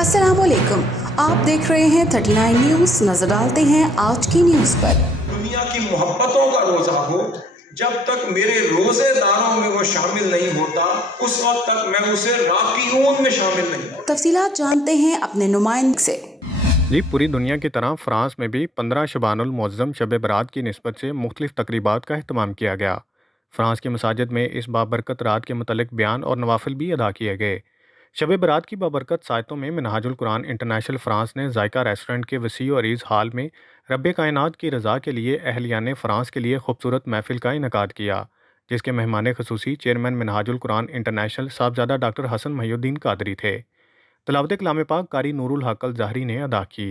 अस्सलाम वालेकुम, आप देख रहे हैं 39 न्यूज़। नजर डालते हैं आज की न्यूज़ पर। दुनिया की मोहब्बतों का रोज़ा हो, जब तक मेरे रोज़ेदारों में वो शामिल नहीं होता उस वक्त तक मैं उसे राकीऊन में शामिल नहीं होता। तफसीलात जानते हैं अपने नुमाइंदे से। जी, पूरी दुनिया की तरह फ्रांस में भी 15 शबानुल मुअज़्ज़म शब बरात की निस्बत से मुख्तलिफ तकरीबात का अहतमाम किया गया। फ्रांस की मसाजिद में इस बाबरकत रात के मुतल्लिक़ बयान और नवाफिल भी अदा किए गए। शब बरात की बाबरकत सायतों में मिनहाजुल कुरान इंटरनेशनल फ्रांस ने जायका रेस्टोरेंट के वसी और अरीज़ हाल में रब कायनात की रज़ा के लिए अहलियान फ्रांस के लिए खूबसूरत महफिल का इनेकाद किया, जिसके मेहमान खसूसी chairman Minhajul Quran international Sahibzada doctor Hasan Mohiuddin Qadri थे। तिलावत कलाम पाक कारी नूरुल हक अल ज़हरी ने अदा की।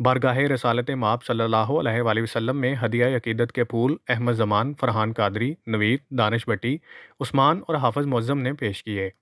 बारगाह रसालत माप सल्लल्लाहु अलैहि वसल्लम में हदिया अकीदत के फूल अहमद ज़मान, फरहान कादरी, नवीद, दानिश भट्टी, उस्मान और हाफिज मुअज़्ज़म ने पेश किए।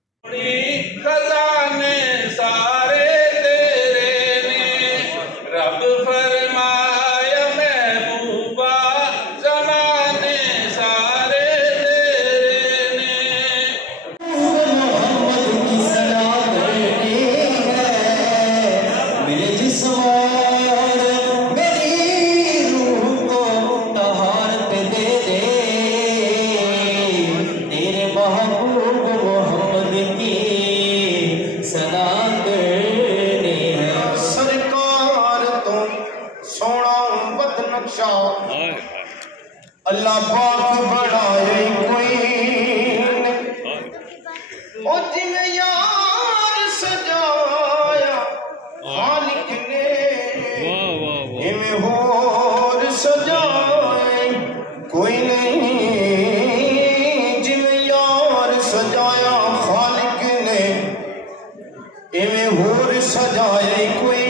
अल्लाह पाक बढ़ाए कोई ओ जिन्हें यार सजाया खालिक ने इवें होर सजाए कोई नहीं, जिन्हें यार सजाया खालिक ने इवें होर सजाए कोई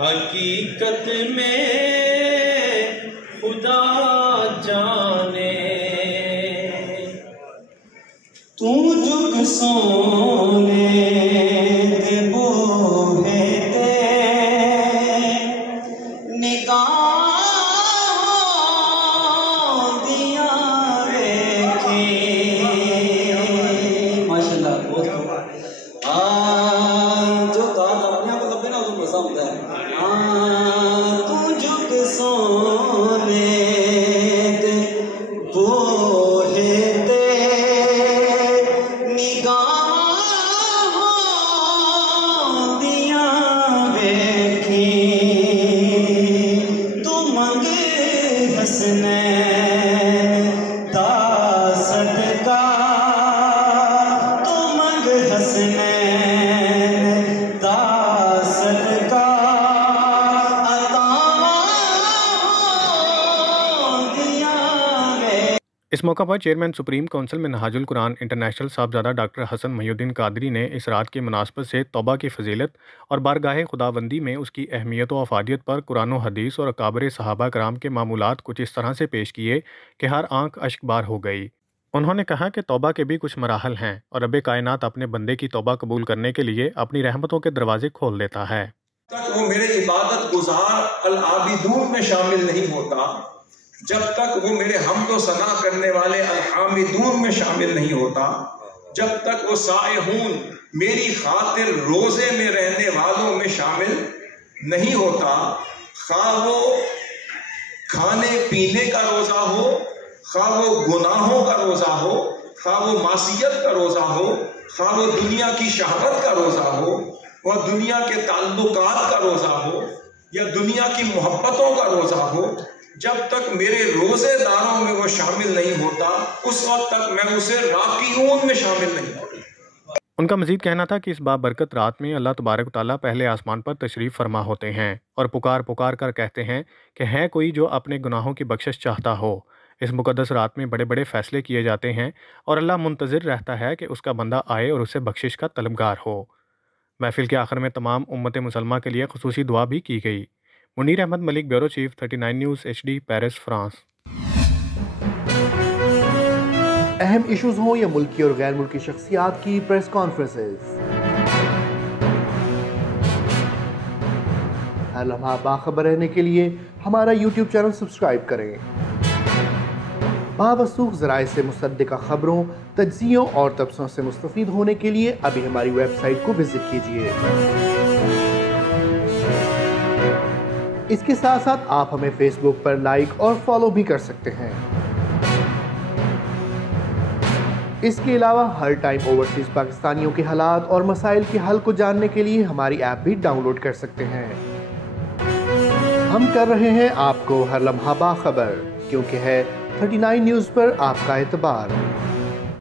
हकीकत में खुदा जाने तू जुग सोने दे बोहे दे निगाह दिया रेखे। माशाल्लाह, बहुत जो ताज अपने आप को लगे ना उसको मजा होता है। तू जुग सोने दे बोहे दे निगाह दिया वेखी तू मंगे हसने दा सदका, तू मंग हसने दा सदका। इस मौका पर chairman supreme council Minhajul Quran international Sahibzada doctor Hasan Mohiuddin Qadri ने इस रात की मुनासबत से तौबा की फजीलत और बारगाह खुदाबंदी में उसकी अहमियत व अफादियत पर कुरान व हदीस और अकाबर सहाबा कराम के मामूलात कुछ इस तरह से पेश किए कि हर आंख अश्कबार हो गई। उन्होंने कहा कि तौबा के भी कुछ मराहल हैं और रब कायनात अपने बंदे की तौबा कबूल करने के लिए अपनी रहमतों के दरवाजे खोल देता है। तक वो मेरे इबादत गुजार अल आबिदून में शामिल नहीं होता, जब तक वो मेरे हम्द व सना करने वाले अल हामिदून में शामिल नहीं होता, जब तक वो साइहून मेरी खातिर रोजे में रहने वालों में शामिल नहीं होता। खा वो खाने पीने का रोजा हो, खा वो गुनाहों का रोजा हो, खा वो मासियत का रोजा हो, खा वो दुनिया की शहवत का रोजा हो, वह दुनिया के ताल्लुकात का रोजा हो या दुनिया की मोहब्बतों का रोजा हो, जब तक मेरे रोजेदारों में वो शामिल नहीं होता उस वक्त तक मैं उसे राकीऊन में शामिल नहीं होता। ان کا مزید کہنا تھا کہ اس بابرکت رات میں اللہ تبارک و تعالیٰ پہلے آسمان پر تشریف فرما ہوتے ہیں اور پکار کر کہتے ہیں کہ ہے کوئی جو اپنے گناہوں کی بخشش چاہتا ہو۔ اس مقدس رات میں بڑے بڑے فیصلے کیے جاتے ہیں اور اللہ منتظر رہتا ہے کہ اس کا بندہ آئے اور اسے بخشش کا طلبگار ہو۔ محفل کے آخر میں تمام امت مسلمہ کے لیے خصوصی دعا بھی کی گئی۔ Munir Ahmed Malik, bureau chief, 39 news HD، Paris, France. اہم ایشوز ہوں یا ملکی اور غیر ملکی شخصیات کی پریس کانفرنسز، ہر لمحہ باخبر رہنے کے لیے ہمارا YouTube چینل سبسکرائب کریں۔ باوثوق ذرائع سے مصدقہ خبروں، تجزیوں اور تبصروں سے مستفید ہونے کے لیے ابھی ہماری ویب سائٹ کو وزٹ کیجیے۔ اس کے ساتھ ساتھ آپ ہمیں فیس بک پر لائک اور فالو بھی کر سکتے ہیں۔ اس کے علاوہ ہر ٹائم اوورسیز پاکستانیوں کے حالات اور مسائل کے حل کو جاننے کے لیے ہماری ایپ بھی ڈاؤن لوڈ کر سکتے ہیں۔ ہم کر رہے ہیں آپ کو ہر لمحہ باخبر، کیونکہ ہے 39 نیوز پر آپ کا اعتبار۔